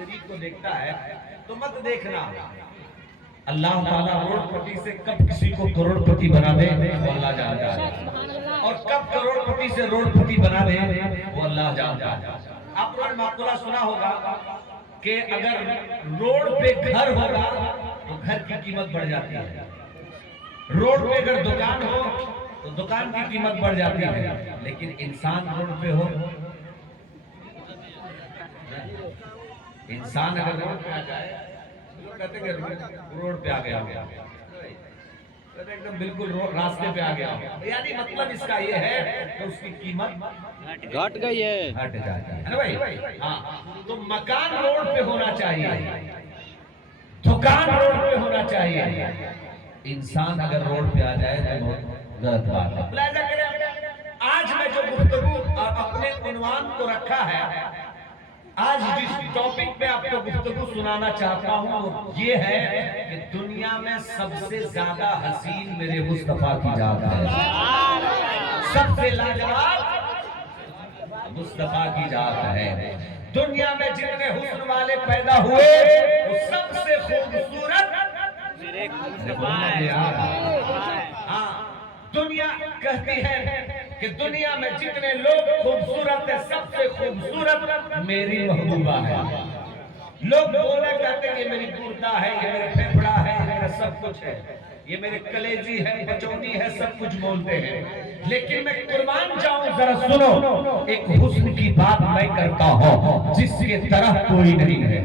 زندگی کو دیکھتا ہے تو مت دیکھنا اللہ تعالیٰ روڑ پتی سے کب کسی کو کروڑ پتی بنا دے وہ اللہ جانتا ہے، اور کب کروڑ پتی سے روڑ پتی بنا دے وہ اللہ جانتا ہے۔ آپ نے معقولہ سنا ہوگا کہ اگر روڑ پہ گھر ہوگا تو گھر کی قیمت بڑھ جاتی ہے، روڑ پہ اگر دکان ہو تو دکان کی قیمت بڑھ جاتی ہے، لیکن انسان روڑ پہ ہو، انسان اگر روڑ پہ آ جائے کہتے ہیں کہ روڑ پہ آ گیا، ایک دم بالکل راستے پہ آ گیا، یعنی مطلب اس کا یہ ہے کہ اس کی قیمت گھٹ گئی ہے، ہٹ جاتی ہے نا بھائی۔ ہاں تو مکان روڈ پہ ہونا چاہیے، دکان روڈ پہ ہونا چاہیے، انسان اگر روڈ پہ آ جائے تو بہت غلط بات ہے۔ ملاحظہ کریں آج میں جو گفتگو اپنے عنوان کو رکھا ہے، آج جس ٹاپک پہ آپ کو گفتگو سنانا چاہتا ہوں وہ یہ ہے کہ دنیا میں سب سے زیادہ حسین میرے مصطفیٰ کی ذات ہے، سب سے لاجواب مصطفیٰ کی ذات ہے۔ دنیا میں جتنے حسن والے پیدا ہوئے وہ سب سے خوبصورت میرے مصطفیٰ ہے۔ ہاں دنیا کہتی ہے کہ دنیا میں جتنے لوگ خوبصورت ہیں سب سے خوبصورت میری محبوبہ ہے۔ لوگ بولے کہتے ہیں یہ میری گردہ ہے، یہ میرے پھیپھڑا ہے، یہ میرا سب کچھ ہے، یہ میرے کلیجی ہے، بچونی ہے، سب کچھ بولتے ہیں، لیکن میں قربان جاؤں ذرا سنو، ایک حسن کی بات میں کرتا ہوں جس کے طرح کوئی نہیں ہے،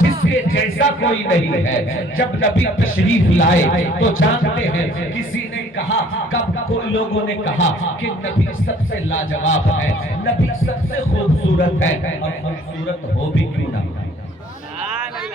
جس کے جیسا کوئی نہیں ہے۔ جب نبی تشریف لائے تو جانتے ہیں کسی نے کہا، کب کوئی لوگوں نے کہا کہ نبی سب سے لاجواب ہے، نبی سب سے خوبصورت ہے، اور خوبصورت ہو بھی کیوں نہ،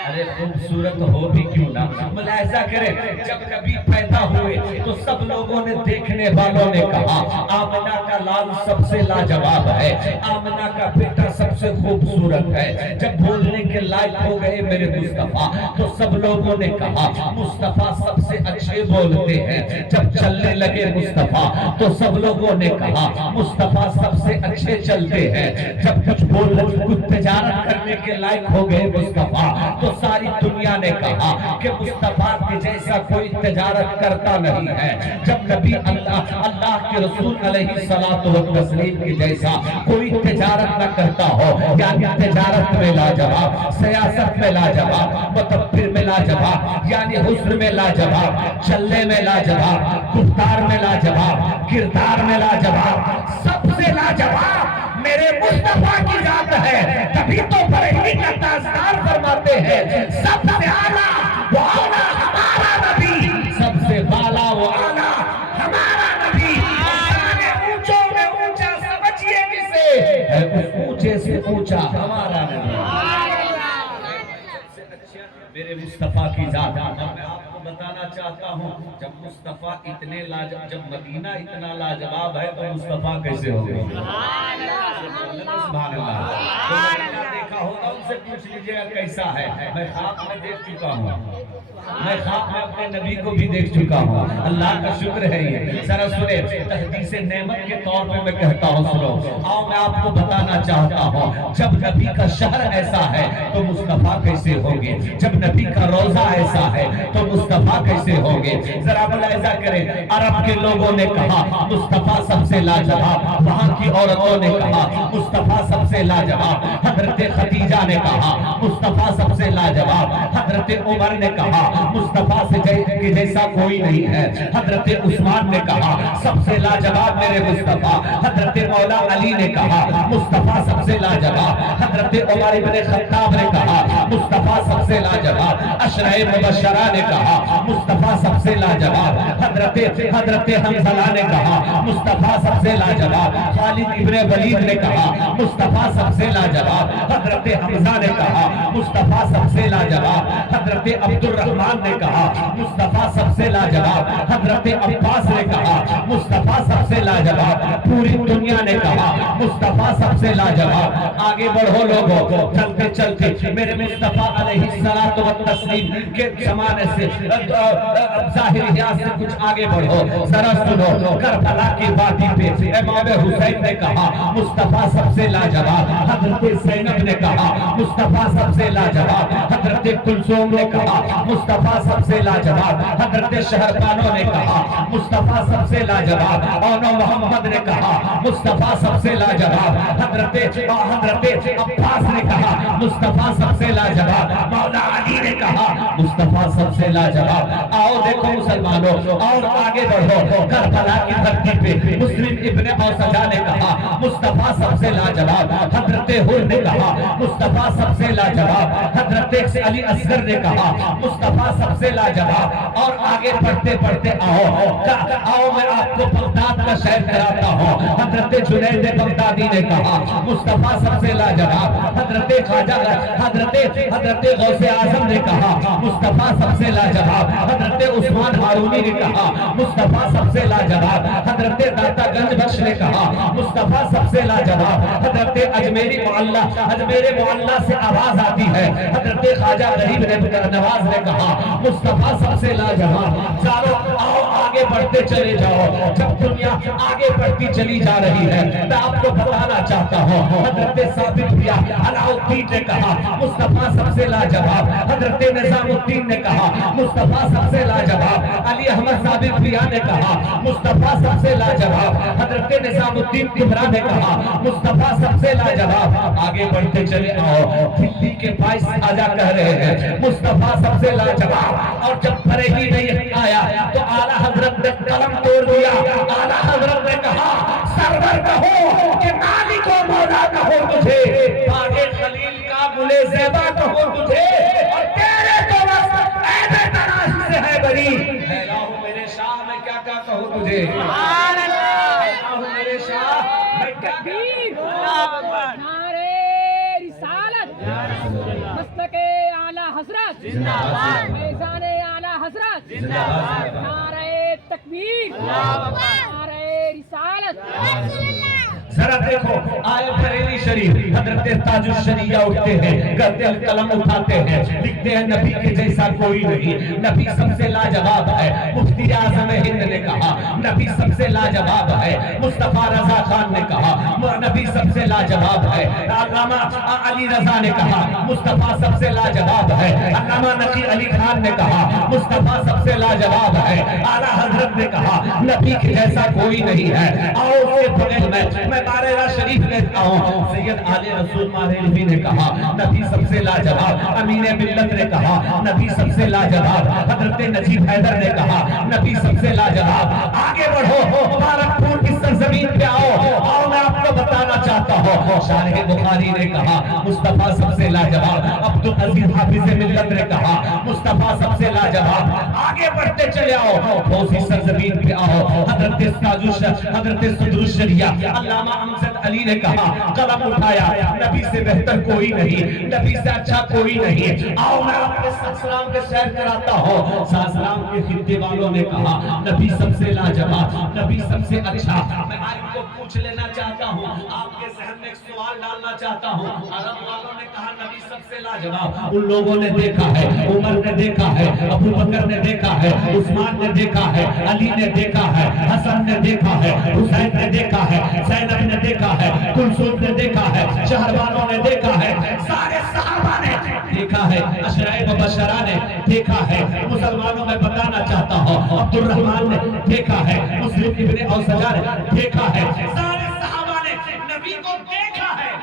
ارے خوبصورت ہو بھی کیوں نہ۔ ملاحظہ کریں جب نبی پیدا ہوئے تو سب لوگوں نے، دیکھنے والوں نے کہا آمنہ کا لال سب سے لاجواب ہے، آمنہ کا بیٹا سب سے خوبصورت ہے۔ جب بولنے کے لائق ہو گئے میرے مصطفیٰ تو سب لوگوں نے کہا مصطفیٰ سب سے اچھے بولتے ہیں۔ جب چلنے لگے مصطفیٰ تو سب لوگوں نے کہا مصطفیٰ سب سے اچھے چلتے ہیں۔ جب کچھ کچھ تجارت کرنے کے لائق ہو گئے مصطفیٰ تو ساری دنیا نے کہا کہ مصطفیٰ کے جیسا کوئی تجارت کرتا نہیں ہے۔ جب نبی اللہ کے رسول علیہ الصلوۃ والتسلیم کے جیسا کوئی تجارت نہ کرتا ہو، یعنی تجارت میں لاجواب، سیاست میں لاجواب، متفر میں لاجواب، یعنی حسن میں لاجواب، چلنے میں لاجواب، گفتار میں لاجواب، کردار میں لاجواب، سب سے لاجواب میرے مصطفیٰ کی ذات ہے۔ تبھی تو بریلی کا تاجدار فرماتے ہیں سب سے اعلیٰ وہ اعلیٰ ہمارا نبی، سب سے بالا وہ اعلیٰ ہمارا نبی۔ اونچوں میں اونچا سمجھیے کسے ہے، اس اونچے سے اونچا ہمارا نبی، میرے مصطفیٰ کی ذات ہے۔ میں آپ کو بتانا چاہتا ہوں جب مصطفیٰ اتنے لاجواب، جب مدینہ اتنا لاجواب ہے تو مصطفیٰ کیسے ہوگا؟ سبحان اللہ۔ تو مدینہ دیکھا ہوگا ان سے پوچھ لیجئے گا کیسا ہے۔ میں خواب میں دیکھ چکا ہوں، میں خواب میں اپنے نبی کو بھی دیکھ چکا ہوں، اللہ کا شکر ہے۔ یہ ذرا سنیں تحدیث نعمت کے طور پہ میں کہتا ہوں، سنو آؤ میں آپ کو بتانا چاہتا ہوں جب نبی کا شہر ایسا ہے تو مصطفیٰ کیسے ہوں گے، جب نبی کا روزہ ایسا ہے تو مصطفیٰ کیسے ہوں گے۔ ذرا ملاحظہ کریں عرب کے لوگوں نے کہا مصطفیٰ سب سے لاجواب، وہاں کی عورتوں نے کہا مصطفیٰ سب سے لاجواب، حضرت خدیجہ نے کہا مصطفیٰ سب سے لاجواب، حضرت عمر نے کہا مصطفیٰ سے جیسا کوئی نہیں ہے، حضرت عثمان نے کہا سب سے لاجواب میرے مصطفیٰ، حضرت مولا علی نے کہا مصطفیٰ سب سے لاجواب، حضرت عمر ابن خطاب نے کہا مصطفیٰ سب سے لاجواب، عشرہ مبشرہ نے کہا مصطفیٰ سب سے لاجواب، حضرت حنظلہ نے کہا مصطفیٰ سب سے لاجواب، خالد ابن ولید نے کہا مصطفیٰ سب سے لاجواب، حضرت حمزہ نے کہا مصطفیٰ سب سے لاجواب، حضرت عبد الرحمن نے کہا مصطفیٰ سب سے لاجواب، حضرت عباس نے کہا مصطفیٰ سب سے لاجواب، پوری دنیا نے کہا مصطفیٰ مصطفیٰ سب سے لاجواب. آگے بڑھو لوگوں, چلتے چلتے میرے مصطفیٰ علیہ الصلوۃ والتسلیم کے زمانے سے ظاہر حیات سے کچھ آگے بڑھو. ذرا سنو, کربلا کی وادی پہ امام حسین نے کہا مصطفیٰ سب سے لاجواب. حضرت زینب نے کہا مصطفیٰ سب سے لاجواب. حضرت کلثوم نے کہا مصطفیٰ سب سے لاجواب. حضرت شہربانو نے کہا مصطفیٰ سب سے لاجواب. اونو محمد نے کہا مصطفیٰ سب سے لاجواب. حضرت عباس نے کہا مصطفیٰ سب سے لاجواب. مولا علی نے کہا مصطفیٰ سب سے لاجواب. آؤ دیکھو مسلمانوں, اور آگے بڑھو. کربلا کی دھرتی پہ مسلم ابن اوسجا نے کہا مصطفیٰ سب سے لاجواب. حضرت حر نے کہا مصطفیٰ سب سے لاجواب. حضرت علی اصغر نے کہا مصطفیٰ سب سے لاجواب. اور آگے بڑھتے بڑھتے آؤ میں آپ کو بغداد کا شہر کراتا ہوں. حضرت جنید بغدادی نے کہا مصطفیٰ سب سے لاجواب. حضرت حضرت غوث اعظم نے کہا مصطفیٰ سب سے لاجواب. حضرت عثمان ہارونی نے کہا مصطفیٰ سب سے لاجواب. حضرت داتا گنج بخش نے کہا مصطفیٰ سب سے لاجواب. حضرت اجمیر معلّہ سے آواز آتی ہے. حضرت خواجہ غریب نواز نے کہا مصطفیٰ سب سے لاجواب. چاروں آؤ آگے بڑھتے چلے جاؤ. جب دنیا آگے بڑھتی چلی جا رہی ہے میں آپ کو بتانا چاہتا ہوں حضرت ثابت بھیا علاؤالدین نے کہا مصطفیٰ سب سے لاجواب. حضرت نظام الدین نے کہا مصطفیٰ سب سے لاجواب. علی احمد ثابت بھیا نے کہا مصطفیٰ سب سے لاجواب. حضرت نظام الدین کبرا نے کہا مصطفیٰ سب سے لاجواب. آگے بڑھتے چلے آؤ. دلی کے باعث آجا کہہ رہے ہیں مصطفیٰ سب سے لاجواب. اور جب بریلی نہیں آیا تو اعلیٰ حضرت نے قلم توڑ دیا. اعلیٰ حضرت نے کہا سرور کہو کہ مالک و مولا کہو تجھے, باغ خلیل کا گلے زیبا کہو تجھے, اور تیرے تو بس عیب تراش سے ہے بری. اے اللہ میرے شاہ میں کیا کیا کہوں تجھے. سبحان اللہ. اللہ میرے شاہ میں کیا مسلک اعلیٰ حضرت میزان اعلیٰ حضرت نعرہ تکبیر نعرہ رسالت. ذرا دیکھو آئے بریلی شریف حضرت تاج الشریعہ اٹھتے ہیں, کرتے قلم اٹھاتے ہیں, لکھتے ہیں نبی کے جیسا کوئی نہیں, نبی سب سے لاجواب ہے. مفتی اعظم ہند نے کہا نبی سب سے لاجواب ہے. مصطفیٰ رضا خان نے کہا نبی سب سے لاجواب ہے. علامہ علی رضا نے کہا مصطفیٰ سب سے لاجواب ہے. علامہ نقی علی خان نے کہا مصطفیٰ سب سے لاجواب ہے. اعلیٰ حضرت نے کہا نبی کے جیسا کوئی نہیں ہے. آؤ اس کے بغیر میں بارہ شریف لیتا ہوں. سید آل رسول ماریلوی نے کہا نبی سب سے لاجواب. امین ملت نے کہا نبی سب سے لاجواب. حضرت نجیب حیدر نے کہا نبی سب سے لاجواب. آگے بڑھو, مبارک پور کی سرزمین پہ آؤ میں آپ کو بتانا چاہتا ہوں شارح بخاری نے کہا مصطفیٰ سب سے لاجواب. عبدالعزیز حافظ ملت نے کہا مصطفیٰ سب سے لاجواب. آگے بڑھتے چلے آؤ, اسی سرزمین پہ آؤ. حضرت صدر الشریعہ علامہ امجد علی نے کہا قلم اٹھایا نبی سے بہتر کوئی نہیں, نبی سے اچھا کوئی نہیں. آؤ میں آپ کے ساسرام کے سیر کراتا ہوں. ساسرام کے خطے والوں نے کہا نبی سب سے لاجواب, نبی سب سے اچھا. میں آپ کو پوچھ لینا چاہتا ہوں, آپ کے ذہن میں ایک سوال ڈالنا چاہتا ہوں. عرب والوں نے کہا نبی سب سے لاجواب. ان لوگوں نے دیکھا ہے, عمر نے دیکھا ہے, ابو بکر نے دیکھا ہے, عثمان نے دیکھا ہے, علی نے دیکھا ہے, حسن نے دیکھا ہے, حسین نے دیکھا ہے, زینب نے دیکھا ہے, کلثوم نے دیکھا ہے, شہربانو نے دیکھا ہے, سارے صحابہ نے دیکھا ہے, عشرۂ مبشرہ نے دیکھا ہے. مسلمانوں میں بتانا چاہتا ہوں عبد الرحمن نے دیکھا ہے, مسلم ابن اوسجا نے دیکھا ہے, سارے صحابہ نے نبی کو دیکھا ہے.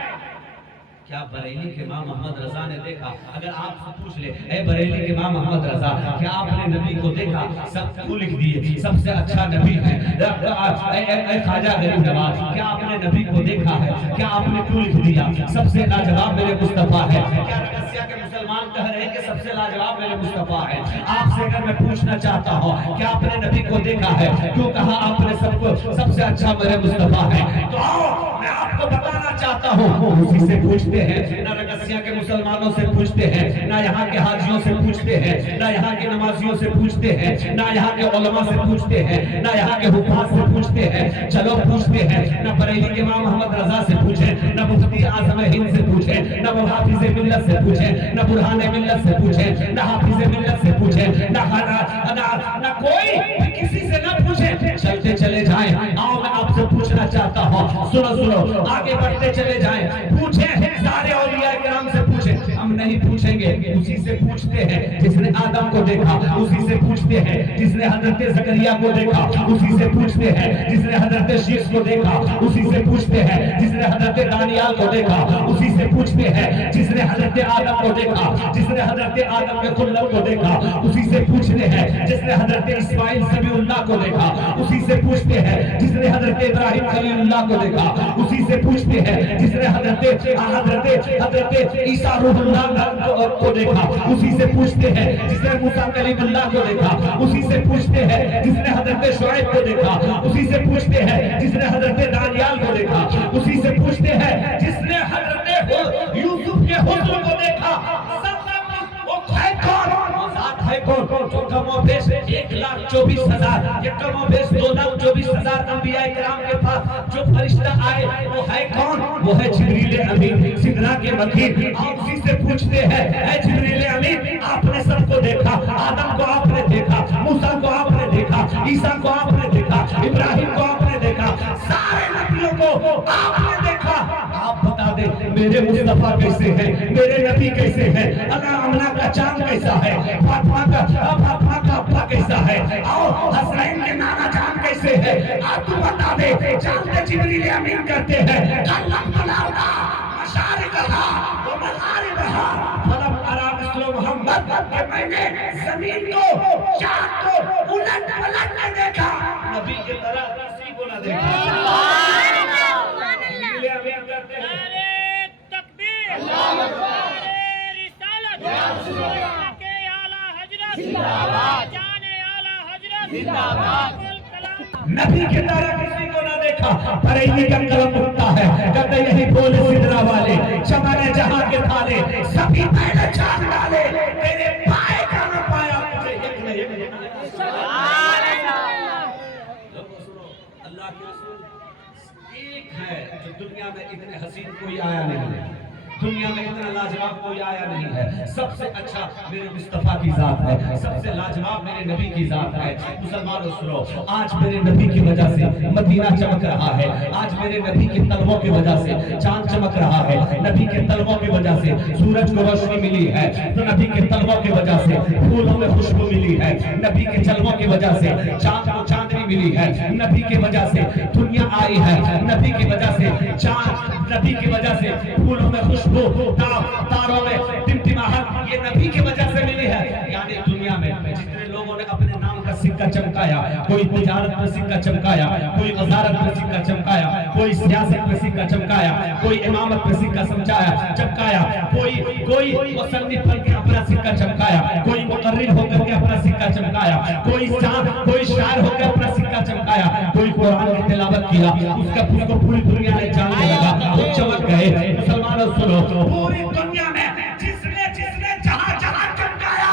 کیا بریلی کے امام محمد رضا نے دیکھا؟ اگر آپ سے پوچھ لے اے بریلی کے امام محمد رضا کیا آپ نے نبی کو دیکھا؟ سب کو لکھ دیے سب سے اچھا نبی ہے. اے خواجہ غریب نواز کیا آپ نے نبی کو دیکھا ہے؟ کیا آپ نے کیوں لکھ دیا سب سے لاجواب میرے مصطفیٰ ہے؟ کیا رگسیا کے مسلمان کہہ رہے ہیں کہ سب سے لاجواب میرے مصطفیٰ ہے؟ آپ سے اگر میں پوچھنا چاہتا ہوں کیا آپ نے نبی کو دیکھا ہے؟ کیوں کہا آپ نے سب کو سب سے اچھا میرے مصطفیٰ ہے؟ تو آؤ میں آپ کو بتانا چاہتا ہوں. اسی سے پوچھتے ہیں, نہ رگسیا کے مسلمانوں سے پوچھتے ہیں, نہ یہاں کے حاجیوں سے پوچھتے ہیں, نہ یہاں کے نمازیوں سے پوچھتے ہیں, نہ یہاں کے علماء سے پوچھتے ہیں, نہ یہاں کے حفاظ سے پوچھتے ہیں. چلو پوچھتے ہیں, نہ بریلی کے امام محمد رضا سے پوچھیں, نہ مفتی اعظم ہند سے پوچھے، نہ وہ حافظ ملت سے پوچھے، نہ برہان ملت سے پوچھے، نہ حافظ ملت سے پوچھے، نہ کوئی کسی سے نہ پوچھے، چلتے چلے جائیں۔ آؤ میں آپ سے پوچھنا چاہتا ہوں، سنو آگے بڑھتے چلے جائیں، پوچھیں سارے اولیاء کرام سے پوچھیں۔ ہم نہیں پوچھیں گے، اسی سے پوچھتے ہیں جس نے آدم کو دیکھا، اسی سے پوچھتے ہیں جس نے حضرت زکریا کو دیکھا، اسی سے پوچھتے ہیں جس نے حضرت شیش کو دیکھا، اسی سے پوچھتے ہیں جس نے حضرت دانیال کو دیکھا، اسی سے پوچھتے ہیں جس نے حضرت آدم کو دیکھا، جس نے حضرت آدم کے خلق کو دیکھا، اسی سے پوچھتے ہیں جس نے حضرت اسماعیل سمیع اللہ کو دیکھا، اسی سے پوچھتے ہیں جس نے حضرت ابراہیم خلیل اللہ کو دیکھا، اسی سے پوچھتے ہیں جس نے حضرت عیسیٰ روح اللہ کو دیکھا، اسی سے پوچھتے ہیں جس نے موسیٰ کلیم اللہ کو دیکھا، اسی سے پوچھتے ہیں جس نے حضرت شعیب کو دیکھا، اسی سے پوچھتے ہیں جس نے حضرت دانیال کو دیکھا، اسی سے پوچھتے ہیں جس نے حضرت یوسف کے حسن کو دیکھا۔ وہ ہے کون؟ وہ ذات ہے کون جو کم و بیش 1,24,000 یا کم و بیش 2,24,000 انبیاء کرام کے پاس جو فرشتہ آئے، وہ ہے کون؟ وہ ہے جبریل امین، سدرا کے مکین۔ آپ اسی سے پوچھتے ہیں، اے جبریل امین، آپ نے سب کو دیکھا، آدم کو آپ نے دیکھا، موسیٰ کو آپ نے دیکھا، عیسیٰ کو آپ نے دیکھا، ابراہیم کو آپ نے دیکھا، سارے نبیوں کو آپ نے دیکھا۔ آپ بتا دیں میرے مصطفیٰ کیسے ہیں، میرے نبی کیسے ہیں، آمنہ کا چاند کیسا ہے، فاطمہ کا ابا کیسا ہے، اور حسین کے نانا جان کیسے ہے، آپ تو بتا دے۔ جانتے جبریل امین کرتے ہیں کلم الارض مشارقہا و مغاربہا فلم ارى مثل محمد، کہ میں نے زمین کو چاند کو الٹ پلٹ کر دیکھا، نبی کی طرح کسی کو نہ دیکھا۔ جبریل امین کرتے ہیں نبی کی طرح کسی کو نہ دیکھا۔ بریلی کا قلم اٹھتا ہے، کہتے یہی بولے سدرا والے، چمن جہاں کے تھالے سبھی پہلے چاند ڈالے، تیرے پائے کا نہ پایا مجھے ایک نہیں۔ لوگوں سنو، اللہ کے رسول ایک ہے جو دنیا میں اتنے حسین کوئی آیا نہیں ہے، دنیا میں اتنا لاجواب کوئی آیا نہیں ہے۔ سب سے اچھا میرے مصطفیٰ کی ذات ہے، سب سے لاجواب میرے نبی کی ذات ہے۔ مسلمانوں سنو، آج میرے نبی کی وجہ سے مدینہ چمک رہا ہے، آج میرے نبی کے تلووں کی وجہ سے چاند چمک رہا ہے، نبی کے تلووں کی وجہ سے سورج کو روشنی ملی ہے، تو نبی کے تلووں کی وجہ سے پھولوں میں خوشبو ملی ہے، نبی کے چلووں کی وجہ سے چاند کو چاندنی ملی ہے، نبی کی وجہ سے دنیا آئی ہے، نبی کی وجہ سے چاند، نبی کی وجہ سے پھولوں میں خوشبو، تاروں میں ٹمٹماہٹ، یہ نبی کی وجہ سے ملی ہے۔ یعنی دنیا میں جتنے لوگوں نے اپنے نام کا سکہ چمکایا، کوئی تجارت میں سکہ چمکایا، کوئی وزارت میں سکہ چمکایا، کوئی سیاست میں سکہ چمکایا، کوئی امامت میں سکہ چمکایا، کوئی مصنف بن کے اپنا سکہ چمکایا، کوئی مقرر ہو کر کے اپنا سکہ چمکایا، کوئی شاعر ہو کے اپنا سکہ چمکایا، کوئی قرآن کی تلاوت کیا، اس کو پوری دنیا نے جاننے لگا، وہ چمک گئے۔ مسلمانوں سنو، پوری دنیا میں جس نے جہاں چمکایا،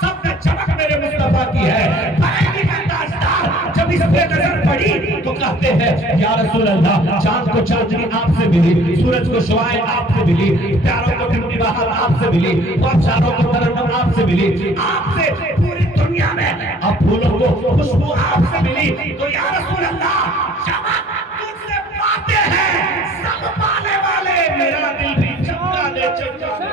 سب نے چمک میرے مصطفیٰ کی ہے۔ بریلی کا تاجدار جب اس پہ نظر پڑی تو کہتے ہیں یا رسول اللہ، چاند کو چاندنی آپ سے ملی، سورج کو شعاع آپ سے ملی، پیاروں کو ٹمٹماہٹ آپ سے ملی، اور چاروں کو ترنم آپ سے ملی، آپ سے پوری دنیا میں اب پھولوں کو خوشبو آپ سے ملی، تو یا رسول اللہ چمک تجھ سے پاتے ہیں سب پانے والے، میرا دل بھی چمکا دے چمکا دے۔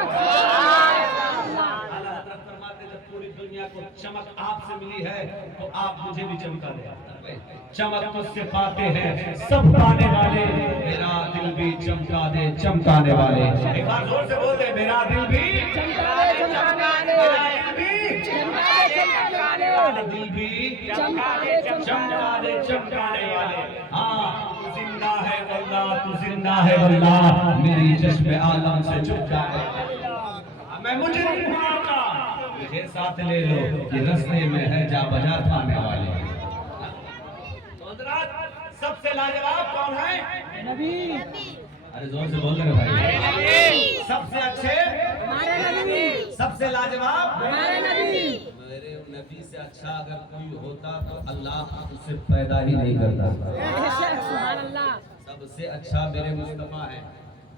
اللہ حضرت فرماتے جب پوری دنیا کو چمک آپ سے ملی ہے تو آپ مجھے بھی چمکا دے۔ چمک تجھ سے پاتے ہیں سب پانے والے، میرا دل بھی چمکا دے چمکانے والے۔ ایک بار زور سے بول دے، میرا دل بھی چمکا دے چمکانے والے، دل بھی چمکا دے چمکانے والے۔ ہاں زندہ ہے واللہ، تو زندہ ہے واللہ، میری چشم عالم سے چھپ جائے۔ میں مجھے نہیں مانتا، مجھے ساتھ لے لو، یہ رستے میں ہے جا بجا کھانے والے۔ تو حضرات سب سے لاجواب کون ہے؟ نبی۔ ارے زور سے بول رہے بھائی، سب سے اچھے ہمارے نبی، سب سے لاجواب ہمارے نبی۔ میرے نبی سے اچھا اگر کوئی ہوتا تو اللہ اسے پیدا ہی نہیں کرتا۔ سب سے اچھا میرے مصطفیٰ ہے۔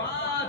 5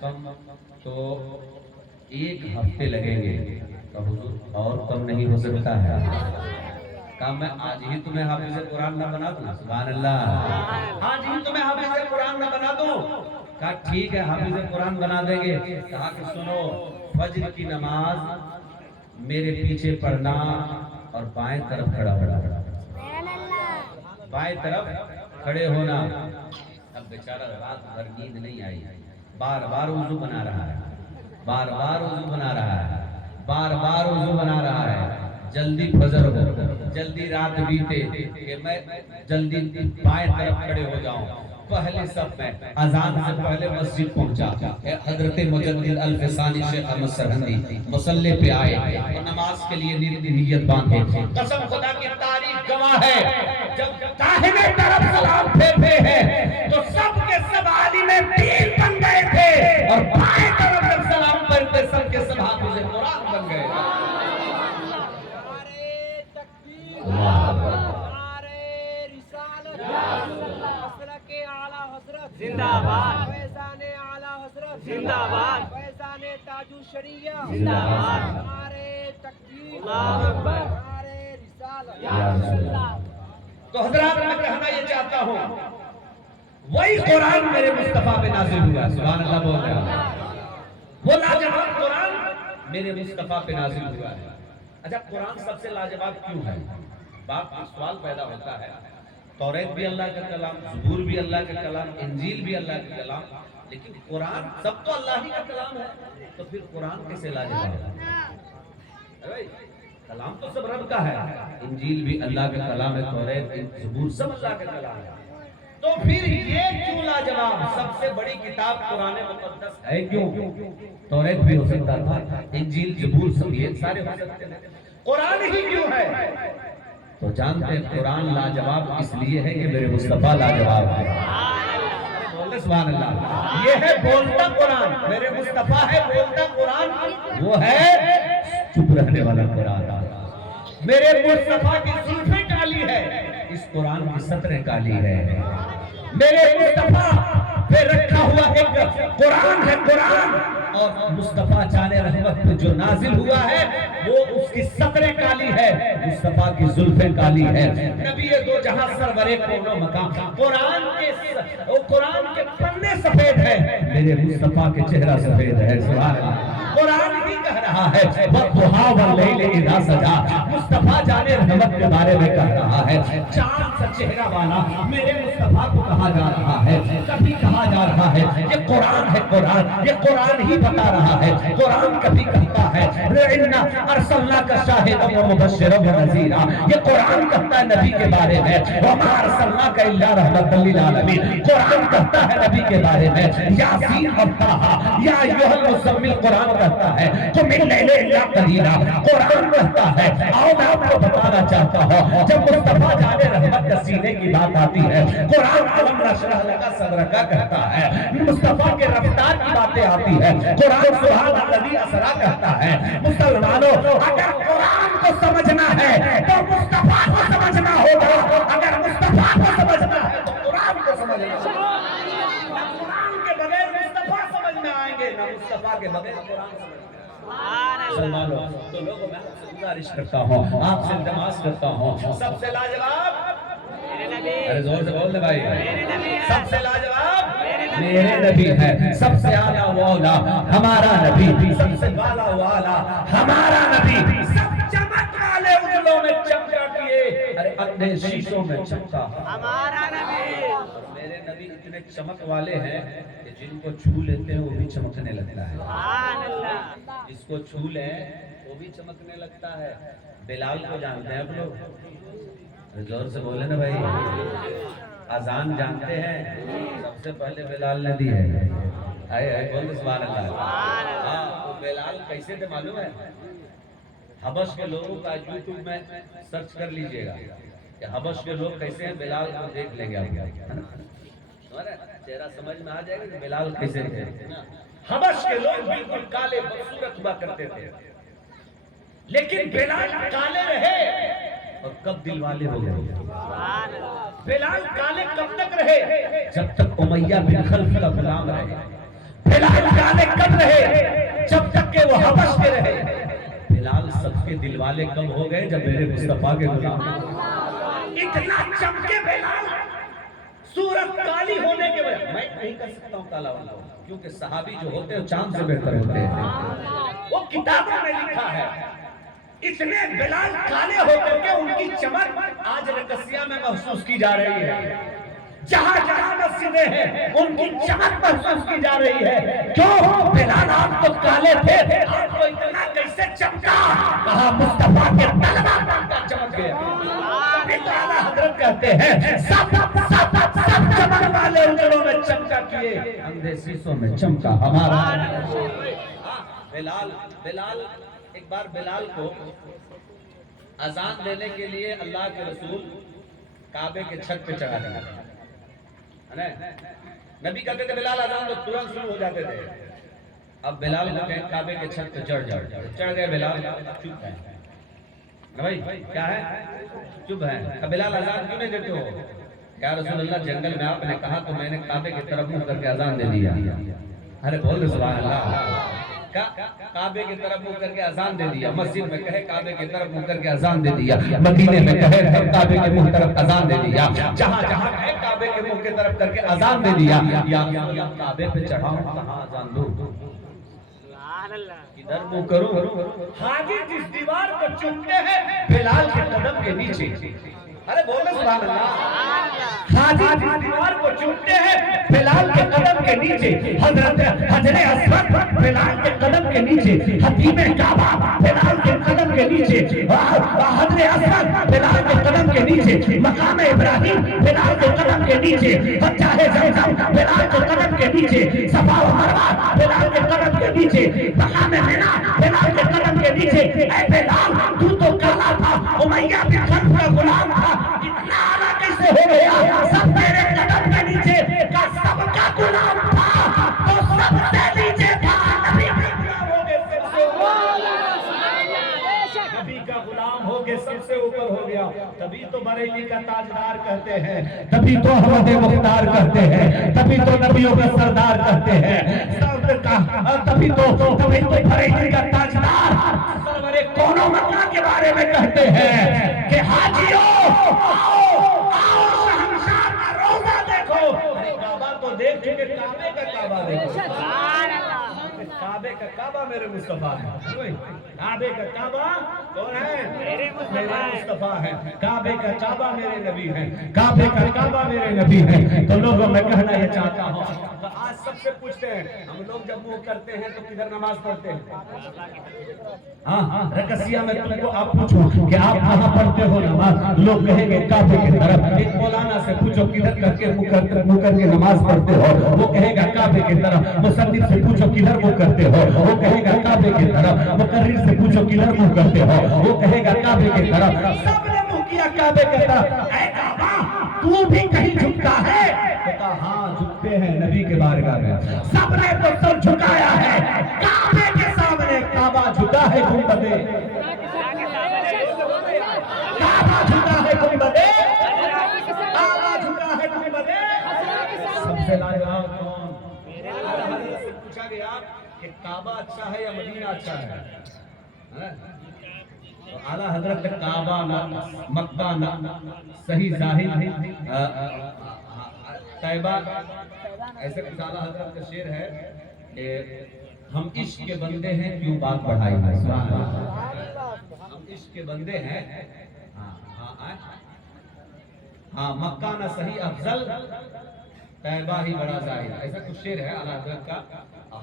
کم تو 1 ہفتے لگیں گے، تو حضور اور کم نہیں ہو سکتا ہے؟ کہا میں آج ہی تمہیں حافظ قرآن نہ بنا دوں؟ سبحان اللہ، آج ہی تمہیں حافظ قرآن نہ بنا دوں؟ کہا ٹھیک ہے حافظ قرآن بنا دیں گے۔ کہا کہ سنو، فجر کی نماز میرے پیچھے پڑھنا اور بائیں طرف کھڑا ہونا، بائیں طرف کھڑے ہونا۔ اب بیچارہ رات بھر نیند نہیں آئی، بار بار وضو بنا رہا ہے، بار بار وضو بنا رہا ہے، بار بار وضو بنا رہا ہے۔ جلدی فجر ہو، جلدی رات بیتے کہ میں جلدی بائیں طرف کھڑے ہو جاؤں۔ پہلے سب میں اذان سے پہلے مسجد پہنچا، حضرت مجدد الفسانی شیخ احمد سرہندی مصلی پہ آئے اور نماز کے لیے نیت باندھے۔ قسم خدا کی تاریخ گواہ ہے، جب داہنے طرف سلام پھیرتے ہیں تو سب کے سب عالم دین بن گئے تھے، اور بائیں طرف جب سلام پھیرتے سب کے سب حافظ قرآن بن گئے۔ زندہ باد، فیضان اعلی حضرت زندہ باد، فیضان تاج الشریعہ زندہ باد، نعرہ تکبیر، اللہ اکبر، نعرہ رسالت، یا رسول اللہ۔ تو حضرات میں کہنا یہ چاہتا ہوں، وہی قرآن میرے مصطفیٰ پہ نازل ہوا، سبحان اللہ بول رہا ہے، وہ لاجواب قرآن میرے مصطفیٰ پہ نازل ہوا ہے۔ اچھا قرآن سب سے لاجواب کیوں ہے؟ باپ کا سوال پیدا ہوتا ہے۔ توریت بھی اللہ کا کلام، زبور بھی اللہ کا کلام، انجیل بھی اللہ کا کلام، لیکن قرآن سب تو اللہ ہی کا کلام ہے، تو پھر قرآن کیسے لاجواب ہے؟ کلام تو سب رب کا ہے، انجیل بھی اللہ کا کلام ہے، توریت زبور سب اللہ کا کلام ہے، تو پھر یہ کیوں لاجواب؟ سب سے بڑی کتاب قرآن مقدس ہے کیوں؟ توریت بھی ہو سکتا تھا، انجیل زبور سب یہ سارے ہو سکتے ہیں، قرآن ہی کیوں ہے؟ تو جانتے ہیں قرآن لاجواب اس لیے ہے کہ میرے مصطفیٰ لاجواب ہے۔ بولے سبحان اللہ، یہ ہے بولتا قرآن، میرے مصطفیٰ ہے بولتا قرآن، وہ ہے چپ رہنے والا قرآن۔ میرے مصطفیٰ کی زلفیں کالی ہے، اس قرآن کی سطریں کالی ہے۔ میرے مصطفیٰ پہ رکھا ہوا ایک قرآن ہے، قرآن، اور مصطفیٰ جان رحمت پہ جو نازل ہوا ہے وہ اس کی سطریں کالی ہے، مصطفیٰ کی زلفیں کالی ہے۔ نبی دو جہاں سرور کون و مقام، قرآن کے پنے سفید ہیں، میرے مصطفیٰ کے چہرہ سفید ہے، سبحان اللہ۔ قرآن بھی کہہ رہا ہے وَالضُّحَىٰ وَاللَّيْلِ إِذَا سَجَىٰ، مصطفیٰ جان رحمت کے بارے میں کہہ رہا ہے، چاند سا چہرہ والا میرے مصطفیٰ کو کہا جا رہا ہے، کبھی کہا جا رہا ہے یہ قرآن ہے، قرآن، یہ قرآن ہی بتا رہا ہے۔ قرآن کبھی کہتا ہے اِنَّا أَرْسَلْنَاكَ شَاهِدًا وَمُبَشِّرًا وَنَذِيرًا، یہ قرآن کہتا ہے نبی کے بارے میں، وَمَا أَرْسَلْنَاكَ إِلَّا رَحْمَةً لِّلْعَالَمِينَ، قرآن کہتا ہے نبی کے بارے میں، یاسین وَالطٰہَا، یا ایھا المزمل، قرآن کہتا ہے قُمِ اللَّیلَ إِلَّا قَلِیلًا، قرآن کہتا ہے۔ آؤ میں آپ کو بتانا چاہتا ہوں، جب مصطفیٰ جان رحمت کے سینے کی بات آتی ہے، قرآن علم نشرح لک صدرک کہتا ہے، مصطفیٰ کے رفتار کی باتیں آتی ہے، قرآن سبحان الذی اسریٰ کہتا ہے۔ مسلمانوں اگر قرآن کو سمجھنا ہے تو مصطفیٰ کو سمجھنا ہوگا، اگر مصطفیٰ کو سمجھنا ہے تو قرآن کو سمجھنا ہوگا۔ نہ قرآن کے بغیر مصطفیٰ سمجھ میں آئیں گے، نہ مصطفیٰ کے بغیر قرآن سمجھ میں آئیں گے۔ مسلمانوں تو لوگوں میں آپ سے گزارش کرتا ہوں، آپ سے التماس کرتا ہوں، سب سے لاجواب، ارے زور سے بول دے بھائی، سب سے لاجواب میرے نبی ہے، سب سے اعلیٰ و اولیٰ ہمارا نبی، سب سے بالا و اعلیٰ ہمارا نبی، سب چمک والے اجلوں میں چمکا کیے، ارے اندھے شیشوں میں چمکا ہمارا نبی۔ میرے نبی اتنے چمک والے ہیں کہ جن کو چھو لیتے ہیں وہ بھی چمکنے لگتا ہے، سبحان اللہ، جس کو چھو لیں وہ بھی چمکنے لگتا ہے۔ بلال کو جانتے ہیں آپ لوگ؟ زور سے بولے نا بھائی، اذان جانتے ہیں؟ سب سے پہلے بلال نے دی ہے، آئے بول سبحان اللہ۔ ہاں، وہ بلال کیسے تھے معلوم ہے؟ حبش کے لوگوں کا یوٹیوب میں سرچ کر لیجئے گا کہ حبش کے لوگ کیسے ہیں، بلال کو دیکھ لیں گے آپ، چہرہ سمجھ میں آ جائے گا کہ بلال کیسے تھے۔ حبش کے لوگ بالکل کالے بدصورت ہوا کرتے تھے، لیکن بلال کالے رہے اور کب دل والے ہو گئے، بلال کالے کب تک رہے؟ جب تک امیہ بن خلف کا غلام رہے۔ بلال کالے کب رہے؟ جب تک کہ وہ حبش کے رہے۔ بلال سب کے دل والے کب ہو گئے؟ جب میرے مصطفیٰ کے غلام۔ اتنا چمکے بلال، صورت کالی ہونے کے وجہ میں نہیں کر سکتا ہوں کالا والا، کیونکہ صحابی جو ہوتے ہیں چاند سے بہتر ہوتے ہیں، وہ کتابوں میں لکھا ہے۔ اتنے بلال کالے ہو کر کے ان کی چمک آج رکسیہ میں محسوس کی جا رہی ہے، جہاں جہاں مسجدیں ہیں ان کی چمک محسوس کی جا رہی ہے۔ کیوں؟ بلال آپ تو کالے تھے، آپ کو اتنا کیسے چمکا؟ کہا مصطفیٰ کے طلبہ کا چمک گیا۔ اعلیٰ حضرت کہتے ہیں سب چمک والے انگلوں میں چمکا کیے، اندھے سیسوں میں چمکا ہمارا۔ بلال ایک بار بلال کو اذان دینے کے لیے اللہ کے رسول کعبے کے چھت پہ چڑھا دیا۔ نبی کہتے تھے بلال اذان تو ترنت شروع ہو جاتے تھے، اب بلال کو کہیں کعبے کے چھت پہ چڑھ گئے۔ بلال چپ ہے بھائی، کیا ہے؟ چپ ہے۔ بلال اذان کیوں نہیں دیتے ہو؟ یا رسول اللہ جنگل میں آپ نے کہا تو میں نے کعبے کی طرف منہ کر کے اذان دے دیا۔ ارے بول دے سبحان اللہ۔ کعبے کی طرف منہ کر کے اذان دے دیا، مسجد میں کہے کعبے کی طرف منہ کر کے اذان دے دیا، مدینے میں کہے کعبے کے منہ طرف اذان دے دیا، جہاں جہاں کہے کعبے کے منہ کی طرف کر کے اذان دے دیا۔ یا کعبے پہ چڑھاؤں کہاں اذان دوں؟ ادھر منہ کروں؟ حاجی جس دیوار کو چومتے ہیں بلال کے قدم کے نیچے، ارے بولے سبحان اللہ، حاجی جس دیوار کو چومتے ہیں بلال کے قدم کے نیچے، حضرت حجر اسود بلال کے قدم کے نیچے، حتیم کعبہ بلال کے قدم کے نیچے، حجر اسود بلال کے قدم کے نیچے، مقام ابراہیم بلال کے قدم کے نیچے، بچہ زمزم بلال کے قدم کے نیچے، صفا و مروہ بلال کے قدم کے نیچے، مقام مینا بلال کے قدم کے نیچے۔ اے بلال تو تو کالا تھا، امیہ بن خلف کا غلام تھا، اتنا اعلیٰ کیسے ہو گیا؟ سب میرے قدم کے نیچے کا سب کا غلام تھا تو سب سے نیچے تھا، نبی کا غلام ہو کے سب سے نبی کا غلام ہو کے سب سے اوپر ہو گیا۔ تبھی تو بریلی کا تاجدار کہتے ہیں، تبھی تو احمد مختار کہتے ہیں، تبھی تو نبیوں کا سردار کہتے ہیں، تبھی تو بریلی کا تاجدار سرور کونوں مکہ کے بارے میں کہتے ہیں کہ حاجیوں آؤ شہنشاہ کا روزہ دیکھو۔ کعبہ تو دیکھ چکے، کعبے کا کعبہ دیکھو۔ کعبے کا کعبہ میرے مصطفیٰ ہے۔ کعبے کا کعبہ کون ہے؟ میرے مصطفیٰ ہے۔ کعبے کا کعبہ میرے نبی ہے، کعبے کا کعبہ میرے نبی ہے۔ تو لوگوں میں کہنا یہ چاہتا ہوں، آج سب سے پوچھتے ہیں ہم لوگ جب منہ کرتے ہیں تو کدھر نماز پڑھتے ہیں؟ ہاں رکسیہ میں تم کو آپ پوچھو کہ آپ کہاں پڑھتے ہو نماز، لوگ کہیں گے کعبے کی طرف۔ ایک مولانا سے پوچھو کدھر کر کے منہ کر کے نماز پڑھتے ہو، وہ کہے گا کعبے کی طرف۔ مصنف سے پوچھو کدھر منہ کرتے ہو، وہ کہے گا کعبے کی طرف۔ مقرر سے پوچھو کدھر منہ کرتے ہو، وہ کہے گا کعبے کی طرف۔ سب نے منہ کیا کعبے کی طرف۔ اے کعبہ تو بھی کہیں جھکتا ہے؟ کہا ہاں جھکتے ہیں نبی کے بارگاہ میں۔ سب نے تو سر جھکایا ہے کعبے کے سامنے، کعبہ جھکا ہے گنبدے، کعبہ جھکا ہے گنبدے، کعبہ جھکا ہے گنبدے۔ سب سے لاجواب کون؟ حضرت سے پوچھا گیا کہ کعبہ اچھا ہے یا مدینہ اچھا ہے؟ اعلیٰ حضرت کعبہ نہ مکہ نہ صحیح ظاہر طیبہ، ایسے کچھ اعلیٰ حضرت کا شعر ہے کہ ہم عشق کے بندے ہیں کیوں بات بڑھائی ہے۔ ہم عشق کے بندے ہیں، ہاں مکہ نہ صحیح افضل طیبہ ہی بڑا ظاہر، ایسا کچھ شعر ہے اعلیٰ حضرت کا۔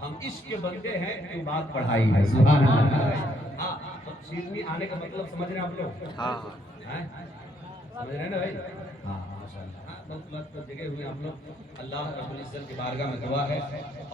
ہم عشق کے بندے ہیں کیوں بات بڑھائی ہے، سبحان اللہ۔ ہاں شیرنی آنے کا مطلب سمجھ رہے ہیں آپ لوگ؟ ہاں سمجھ رہے ہیں نا بھائی؟ ہاں ماشاءاللہ، بہت جگہ ہوئے ہم لوگ۔ اللہ رب العزت کی بارگاہ میں دعا ہے